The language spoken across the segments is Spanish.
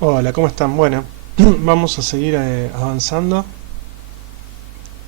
Hola, ¿cómo están? Bueno, vamos a seguir avanzando.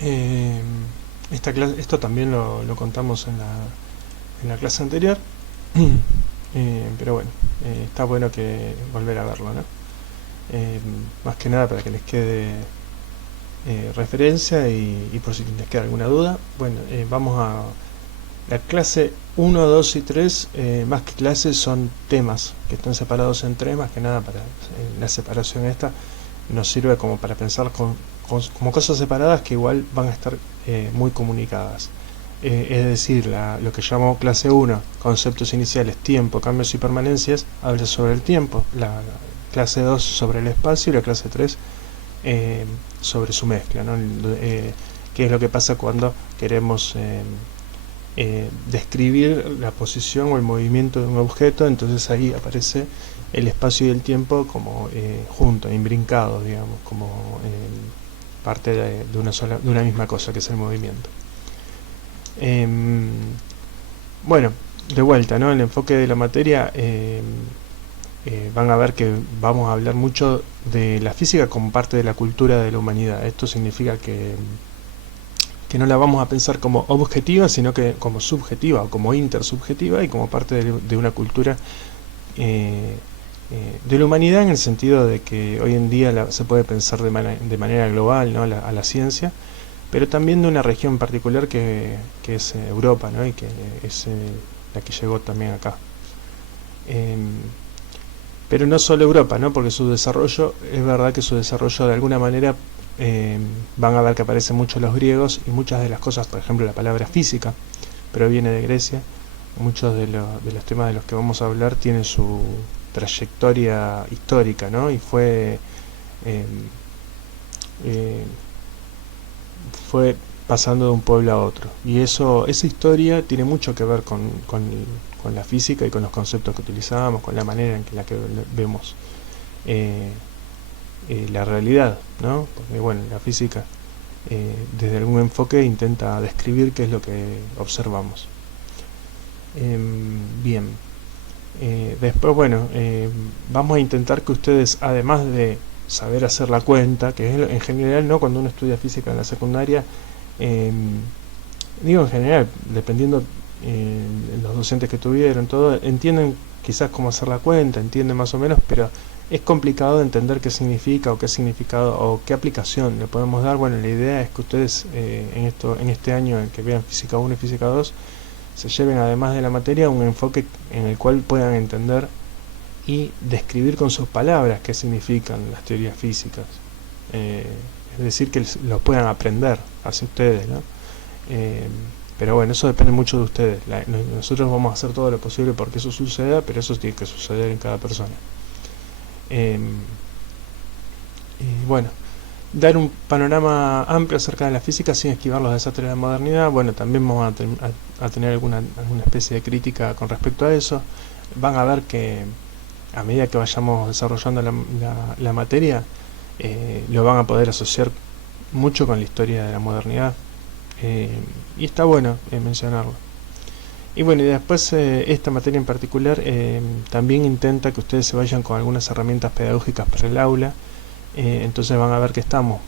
Eh, esto también lo contamos en la clase anterior, pero bueno, está bueno que volver a verlo, ¿no? Eh, Más que nada para que les quede referencia y por si les queda alguna duda. Bueno, vamos a la clase uno, 2 y 3, más que clases, son temas que están separados en tres, más que nada para la separación esta nos sirve como para pensar como cosas separadas que igual van a estar muy comunicadas. Es decir, lo que llamo clase uno, conceptos iniciales, tiempo, cambios y permanencias, habla sobre el tiempo. La clase 2 sobre el espacio y la clase 3 sobre su mezcla, ¿no? Qué es lo que pasa cuando queremos describir la posición o el movimiento de un objeto. Entonces ahí aparece el espacio y el tiempo como juntos, imbrincados, digamos, como parte de una misma cosa, que es el movimiento. Em, bueno, de vuelta, ¿no? El enfoque de la materia, van a ver que vamos a hablar mucho de la física como parte de la cultura de la humanidad. Esto significa que no la vamos a pensar como objetiva, sino que como subjetiva o como intersubjetiva y como parte de una cultura eh, de la humanidad, en el sentido de que hoy en día se puede pensar de manera global, ¿no? A la ciencia, pero también de una región particular que es Europa, ¿no? Y que es la que llegó también acá. Eh, pero no solo Europa, ¿no? Porque su desarrollo, es verdad que su desarrollo de alguna manera, van a ver que aparecen mucho los griegos y muchas de las cosas, por ejemplo la palabra física, proviene de Grecia. Muchos de los temas de los que vamos a hablar tienen su trayectoria histórica, ¿no? Y eh, eh, fue pasando de un pueblo a otro. Y esa historia tiene mucho que ver con la física y con los conceptos que utilizamos, con la manera en la que vemos eh, la realidad, ¿no? Porque bueno, la física desde algún enfoque intenta describir qué es lo que observamos. Bien, después bueno, vamos a intentar que ustedes, además de saber hacer la cuenta, que es en general, ¿no? Cuando uno estudia física en la secundaria, eh, digo en general, dependiendo los docentes que tuvieron, todo, entienden quizás cómo hacer la cuenta, entienden más o menos, pero es complicado de entender qué significa o qué significado o qué aplicación le podemos dar. Bueno, la idea es que ustedes en este año en que vean física uno y física 2 se lleven, además de la materia, un enfoque en el cual puedan entender y describir con sus palabras qué significan las teorías físicas. Eh, es decir, que los puedan aprender hacia ustedes, ¿no? Eh, pero bueno, eso depende mucho de ustedes. Nosotros vamos a hacer todo lo posible porque eso suceda, pero eso tiene que suceder en cada persona. Eh, y bueno, dar un panorama amplio acerca de la física sin esquivar los desastres de la modernidad. Bueno, también vamos a tener alguna especie de crítica con respecto a eso. Van a ver que a medida que vayamos desarrollando la materia, lo van a poder asociar mucho con la historia de la modernidad. Eh, y está bueno mencionarlo. Y bueno, y después esta materia en particular también intenta que ustedes se vayan con algunas herramientas pedagógicas para el aula. Entonces van a ver que estamos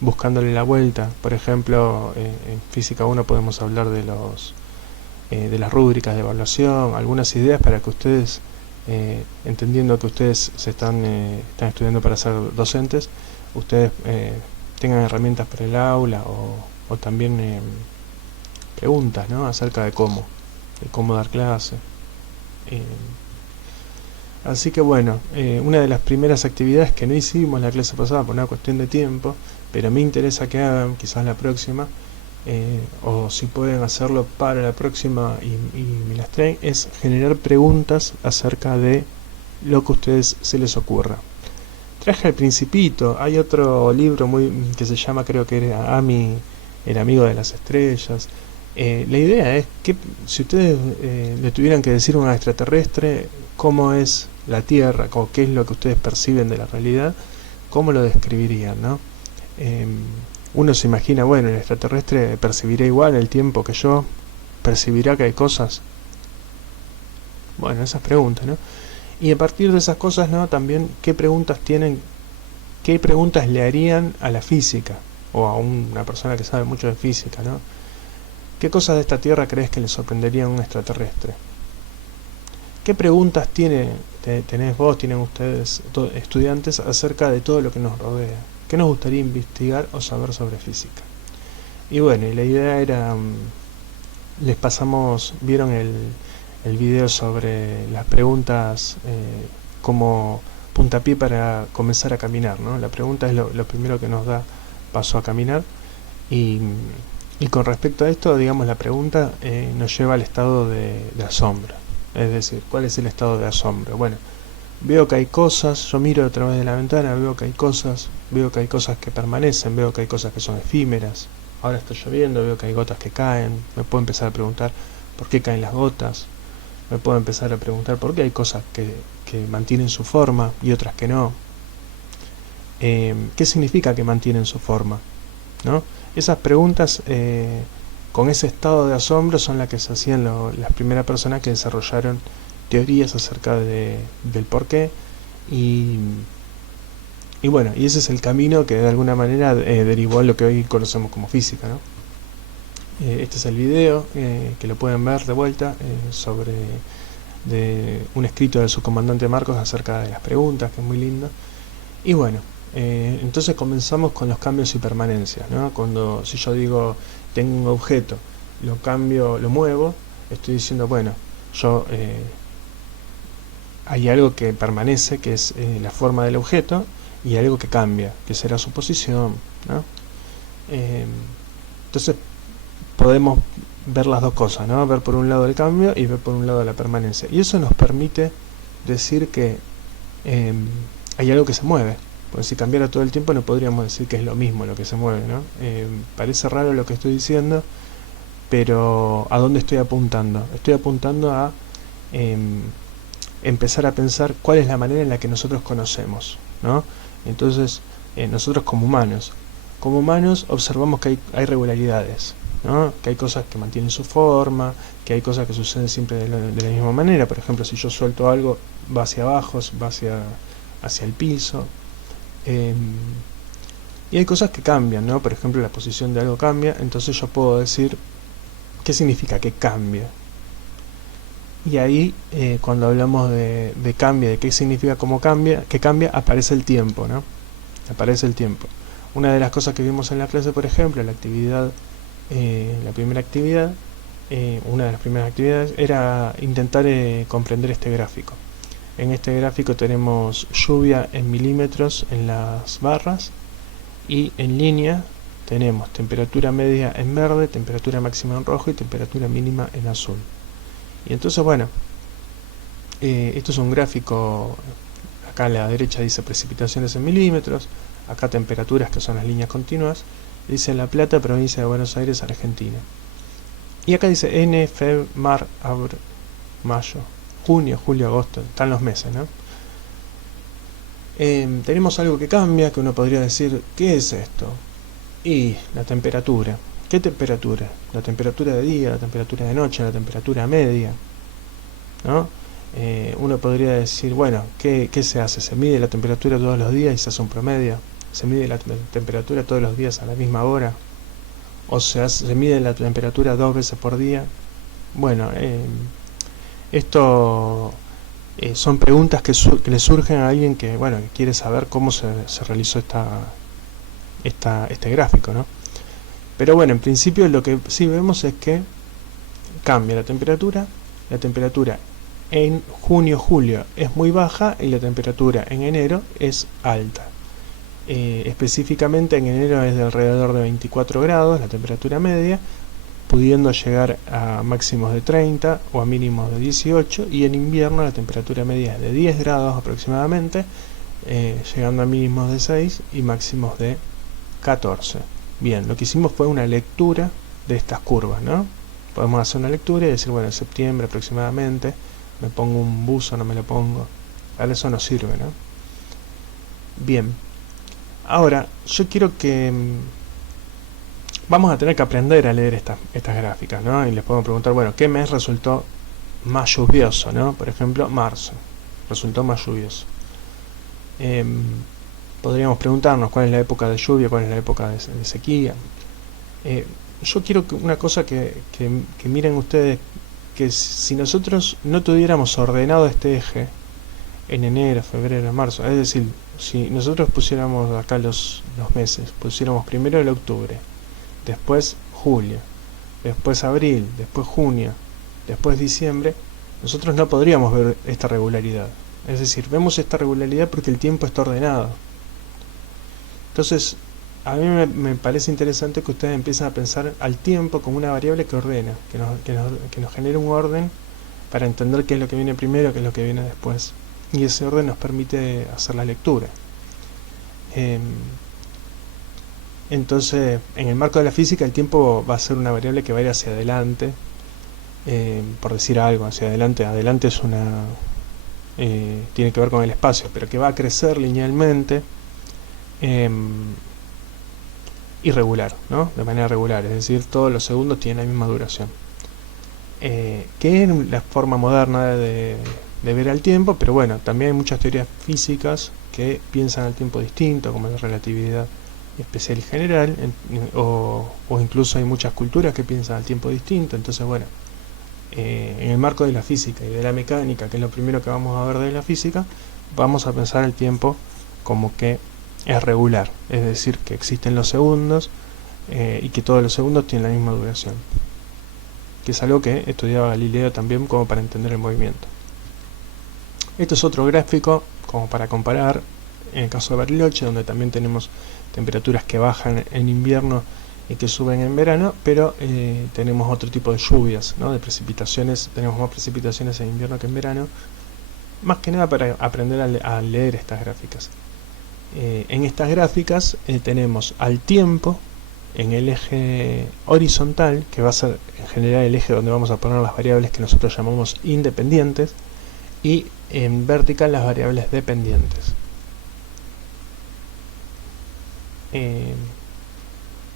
buscándole la vuelta. Por ejemplo, en física 1 podemos hablar de las rúbricas de evaluación, algunas ideas para que ustedes, entendiendo que ustedes están estudiando para ser docentes, ustedes tengan herramientas para el aula o también preguntas, ¿no? Acerca de cómo dar clase. Eh, Así que bueno, una de las primeras actividades que no hicimos la clase pasada por una cuestión de tiempo, pero me interesa que hagan quizás la próxima, o si pueden hacerlo para la próxima y me las traen, es generar preguntas acerca de lo que a ustedes se les ocurra. Traje al Principito, hay otro libro que se llama, creo que era Ami, el amigo de las estrellas. La idea es que si ustedes le tuvieran que decir a un extraterrestre cómo es la Tierra, o qué es lo que ustedes perciben de la realidad, cómo lo describirían, ¿no? Eh, Uno se imagina, bueno, el extraterrestre percibirá igual el tiempo que yo, percibirá que hay cosas. Bueno, esas preguntas, ¿no? Y a partir de esas cosas, ¿no? También qué preguntas tienen, qué preguntas le harían a la física, o a una persona que sabe mucho de física, ¿no? ¿Qué cosas de esta Tierra crees que le sorprenderían a un extraterrestre? ¿Qué preguntas tenés vos, tienen ustedes, estudiantes, acerca de todo lo que nos rodea? ¿Qué nos gustaría investigar o saber sobre física? Y bueno, y la idea era, les pasamos, vieron el video sobre las preguntas como puntapié para comenzar a caminar, ¿no? La pregunta es lo primero que nos da paso a caminar, y con respecto a esto, digamos, la pregunta nos lleva al estado de asombro. Es decir, ¿cuál es el estado de asombro? Bueno, veo que hay cosas, yo miro a través de la ventana, veo que hay cosas que permanecen, veo que hay cosas que son efímeras. Ahora está lloviendo, veo que hay gotas que caen, me puedo empezar a preguntar por qué caen las gotas, me puedo empezar a preguntar por qué hay cosas que mantienen su forma y otras que no. ¿Qué significa que mantienen su forma? ¿No? Esas preguntas con ese estado de asombro son las que se hacían las primeras personas que desarrollaron teorías acerca del porqué, y bueno, y ese es el camino que de alguna manera derivó en lo que hoy conocemos como física, ¿no? Este es el video que lo pueden ver de vuelta sobre un escrito de su comandante Marcos acerca de las preguntas, que es muy lindo. Y bueno, entonces comenzamos con los cambios y permanencias, ¿no? Si yo digo tengo un objeto, lo cambio, lo muevo, estoy diciendo, bueno, hay algo que permanece, que es la forma del objeto, y algo que cambia, que será su posición, ¿no? Entonces podemos ver las dos cosas, ¿no? Ver por un lado el cambio y ver por un lado la permanencia, y eso nos permite decir que hay algo que se mueve. Porque si cambiara todo el tiempo no podríamos decir que es lo mismo lo que se mueve, ¿no? Parece raro lo que estoy diciendo, pero ¿a dónde estoy apuntando? Estoy apuntando a empezar a pensar cuál es la manera en la que nosotros conocemos, ¿no? Entonces, nosotros como humanos observamos que hay regularidades, ¿no? Que hay cosas que mantienen su forma, que hay cosas que suceden siempre de la misma manera. Por ejemplo, si yo suelto algo, va hacia abajo, va hacia el piso. Y hay cosas que cambian, ¿no? Por ejemplo, la posición de algo cambia, entonces yo puedo decir ¿qué significa que cambia? Y ahí, cuando hablamos de cambia, de qué significa que cambia, aparece el tiempo, ¿no? Aparece el tiempo. Una de las cosas que vimos en la clase, por ejemplo, la primera actividad, una de las primeras actividades era intentar comprender este gráfico. En este gráfico tenemos lluvia en milímetros en las barras, y en línea tenemos temperatura media en verde, temperatura máxima en rojo y temperatura mínima en azul. Y entonces, bueno, esto es un gráfico. Acá a la derecha dice precipitaciones en milímetros, acá temperaturas, que son las líneas continuas, dice La Plata, provincia de Buenos Aires, Argentina. Y acá dice N, Feb, Mar, Abril, Mayo, Junio, Julio, Agosto, están los meses, ¿no? Tenemos algo que cambia, que uno podría decir, ¿qué es esto? Y la temperatura. ¿Qué temperatura? La temperatura de día, la temperatura de noche, la temperatura media, ¿no? Uno podría decir, bueno, ¿qué se hace? ¿Se mide la temperatura todos los días y se hace un promedio? ¿Se mide la temperatura todos los días a la misma hora? ¿O se mide la temperatura 2 veces por día? Bueno, esto son preguntas que le surgen a alguien que quiere saber cómo se realizó este gráfico, ¿no? Pero bueno, en principio lo que sí vemos es que cambia la temperatura en junio, julio es muy baja, y la temperatura en enero es alta. Específicamente en enero es de alrededor de 24 grados la temperatura media, pudiendo llegar a máximos de 30 o a mínimos de 18, y en invierno la temperatura media es de 10 grados aproximadamente, llegando a mínimos de 6 y máximos de 14. Bien, lo que hicimos fue una lectura de estas curvas, ¿no? Podemos hacer una lectura y decir, bueno, en septiembre aproximadamente, me pongo un buzo, no me lo pongo. Para eso nos sirve, ¿no? Bien. Ahora, yo quiero que vamos a tener que aprender a leer estas gráficas, ¿no? Y les podemos preguntar, bueno, ¿qué mes resultó más lluvioso, ¿no? Por ejemplo, marzo. resultó más lluvioso. Podríamos preguntarnos cuál es la época de lluvia, cuál es la época de sequía. Yo quiero una cosa que miren ustedes, que si nosotros no tuviéramos ordenado este eje en enero, febrero, marzo, es decir, si nosotros pusiéramos acá los meses, pusiéramos primero el octubre, después julio, después abril, después junio, después diciembre, nosotros no podríamos ver esta regularidad. Es decir, vemos esta regularidad porque el tiempo está ordenado. Entonces, a mí me parece interesante que ustedes empiecen a pensar al tiempo como una variable que ordena, que nos genere un orden para entender qué es lo que viene primero, qué es lo que viene después. Y ese orden nos permite hacer la lectura. Entonces, en el marco de la física, el tiempo va a ser una variable que va a ir hacia adelante, por decir algo, hacia adelante. Adelante es tiene que ver con el espacio, pero que va a crecer linealmente, irregular, ¿no? De manera regular, es decir, todos los segundos tienen la misma duración. Que es la forma moderna de ver al tiempo, pero bueno, también hay muchas teorías físicas que piensan al tiempo distinto, como la relatividad especial y general, o incluso hay muchas culturas que piensan al tiempo distinto. Entonces, bueno, en el marco de la física y de la mecánica, que es lo primero que vamos a ver de la física, vamos a pensar el tiempo como que es regular, es decir, que existen los segundos y que todos los segundos tienen la misma duración, que es algo que estudiaba Galileo también como para entender el movimiento. Esto es otro gráfico como para comparar en el caso de Bariloche, donde también tenemos temperaturas que bajan en invierno y que suben en verano, pero tenemos otro tipo de lluvias, ¿no? De precipitaciones. Tenemos más precipitaciones en invierno que en verano, más que nada para aprender a leer estas gráficas. En estas gráficas tenemos al tiempo en el eje horizontal, que va a ser en general el eje donde vamos a poner las variables que nosotros llamamos independientes, y en vertical las variables dependientes.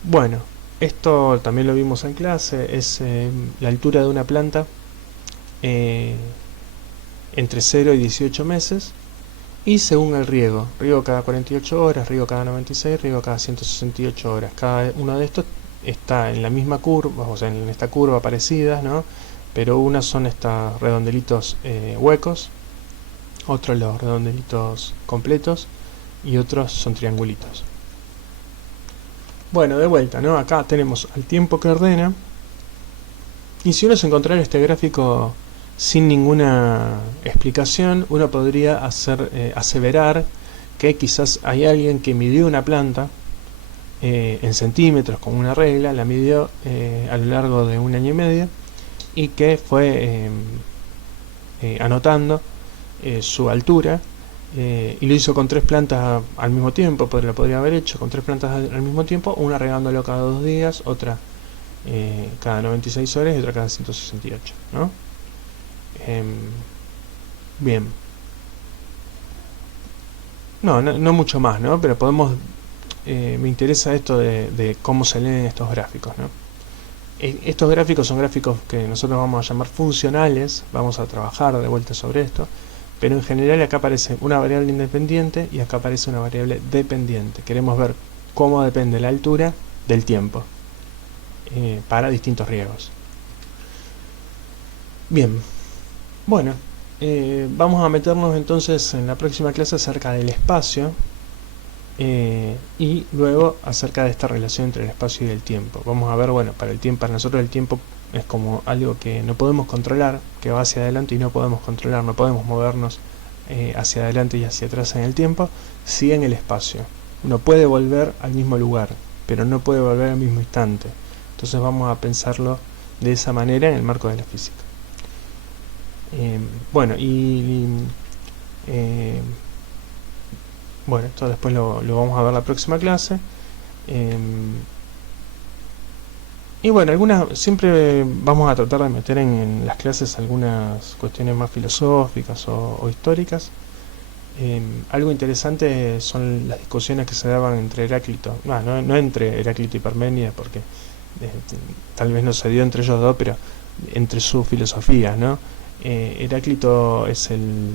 Bueno, esto también lo vimos en clase, es la altura de una planta entre 0 y 18 meses, y según el riego cada 48 horas, riego cada 96, riego cada 168 horas. Cada uno de estos está en la misma curva, o sea, en esta curva parecida, ¿no? Pero unas son estos redondelitos huecos, otros los redondelitos completos, y otros son triangulitos. Bueno, de vuelta, ¿no? Acá tenemos al tiempo que ordena, y si uno se encontrara este gráfico sin ninguna explicación, uno podría aseverar que quizás hay alguien que midió una planta en centímetros con una regla, la midió a lo largo de 1 año y medio, y que fue anotando su altura, y lo hizo con 3 plantas al mismo tiempo. Lo podría haber hecho con 3 plantas al mismo tiempo, una regándolo cada 2 días, otra cada 96 horas y otra cada 168, ¿no? Bien, no mucho más, ¿no? Pero podemos, me interesa esto de cómo se leen estos gráficos, ¿no? Estos gráficos son gráficos que nosotros vamos a llamar funcionales, vamos a trabajar de vuelta sobre esto, pero en general acá aparece una variable independiente y acá aparece una variable dependiente. Queremos ver cómo depende la altura del tiempo para distintos riegos. Bien, bueno, vamos a meternos entonces en la próxima clase acerca del espacio y luego acerca de esta relación entre el espacio y el tiempo. Vamos a ver, bueno, para nosotros el tiempo es como algo que no podemos controlar, que va hacia adelante y no podemos controlar, no podemos movernos hacia adelante y hacia atrás en el tiempo, sí en el espacio. Uno puede volver al mismo lugar, pero no puede volver al mismo instante. Entonces vamos a pensarlo de esa manera en el marco de la física. Bueno, bueno, esto después lo vamos a ver la próxima clase. Y bueno, siempre vamos a tratar de meter en las clases algunas cuestiones más filosóficas o históricas. Algo interesante son las discusiones que se daban entre Heráclito, no entre Heráclito y Parménides, porque tal vez no se dio entre ellos dos, pero entre sus filosofías, ¿no? Heráclito es el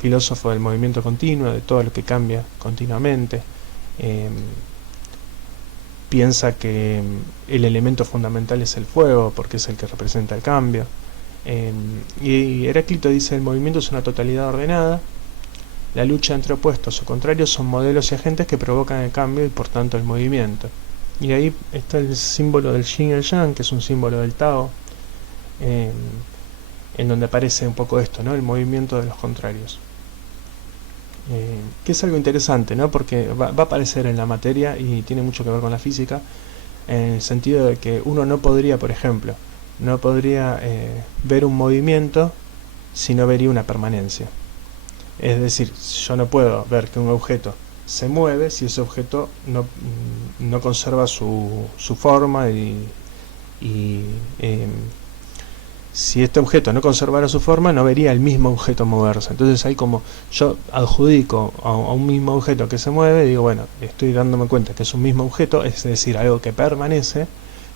filósofo del movimiento continuo, de todo lo que cambia continuamente. Piensa que el elemento fundamental es el fuego, porque es el que representa el cambio. Y Heráclito dice: el movimiento es una totalidad ordenada, la lucha entre opuestos o contrarios son modelos y agentes que provocan el cambio y por tanto el movimiento. Y ahí está el símbolo del yin y el yang, que es un símbolo del Tao, en donde aparece un poco esto, ¿no? El movimiento de los contrarios. Que es algo interesante, ¿no? Porque va a aparecer en la materia y tiene mucho que ver con la física, en el sentido de que uno no podría, por ejemplo, no podría ver un movimiento si no vería una permanencia. Es decir, yo no puedo ver que un objeto se mueve si ese objeto no conserva su forma y si este objeto no conservara su forma, no vería el mismo objeto moverse. Entonces hay como, yo adjudico a un mismo objeto que se mueve, digo, bueno, estoy dándome cuenta que es un mismo objeto, es decir, algo que permanece,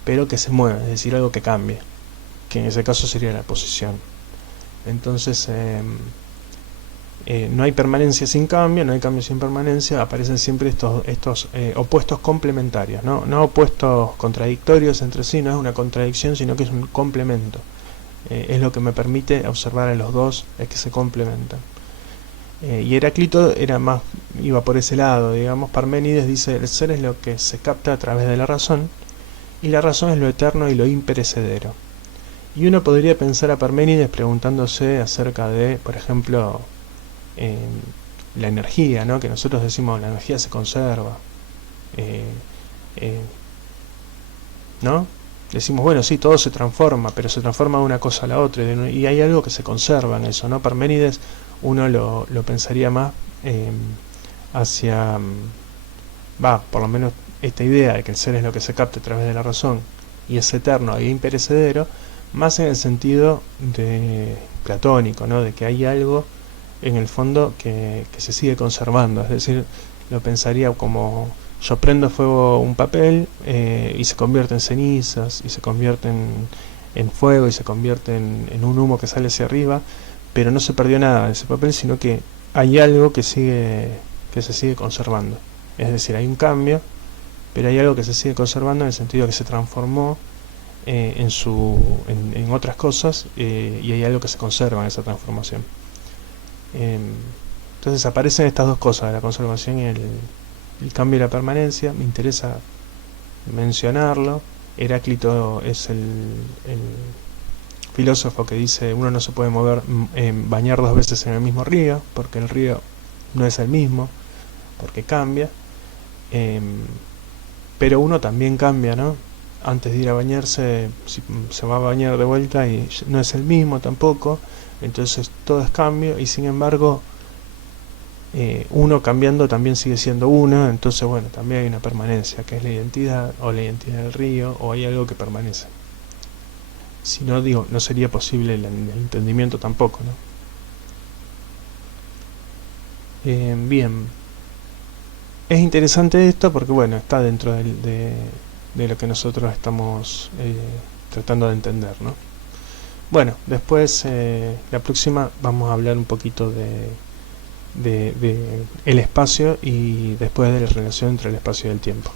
pero que se mueve, es decir, algo que cambia, que en ese caso sería la posición. Entonces, no hay permanencia sin cambio, no hay cambio sin permanencia, aparecen siempre estos opuestos complementarios, no opuestos contradictorios entre sí, no es una contradicción, sino que es un complemento. Es lo que me permite observar a los dos, es que se complementan. Y Heráclito iba por ese lado, digamos. Parménides dice: el ser es lo que se capta a través de la razón, y la razón es lo eterno y lo imperecedero. Y uno podría pensar a Parménides preguntándose acerca de, por ejemplo, la energía, ¿no? Que nosotros decimos la energía se conserva, ¿no? Decimos, bueno, sí, todo se transforma, pero se transforma de una cosa a la otra, y hay algo que se conserva en eso, ¿no? Parménides uno lo pensaría más hacia, por lo menos esta idea de que el ser es lo que se capta a través de la razón y es eterno e imperecedero, más en el sentido de platónico, ¿no? De que hay algo en el fondo que se sigue conservando, es decir, lo pensaría como: yo prendo fuego un papel y se convierte en cenizas, y se convierte en fuego, y se convierte en un humo que sale hacia arriba, pero no se perdió nada de ese papel, sino que hay algo que se sigue conservando. Es decir, hay un cambio, pero hay algo que se sigue conservando en el sentido que se transformó en otras cosas, y hay algo que se conserva en esa transformación. Entonces aparecen estas dos cosas, la conservación y el cambio y la permanencia. Me interesa mencionarlo. Heráclito es el filósofo que dice: uno no se puede bañar dos veces en el mismo río, porque el río no es el mismo, porque cambia, pero uno también cambia, ¿no? Antes de ir a bañarse, si se va a bañar de vuelta y no es el mismo tampoco, entonces todo es cambio, y sin embargo uno cambiando también sigue siendo uno. Entonces, bueno, también hay una permanencia, que es la identidad, o la identidad del río, o hay algo que permanece. Si no, digo, no sería posible el entendimiento tampoco, ¿no? Bien, es interesante esto porque, bueno, está dentro de lo que nosotros estamos tratando de entender, ¿no? Bueno, después la próxima vamos a hablar un poquito de el espacio, y después de la relación entre el espacio y el tiempo.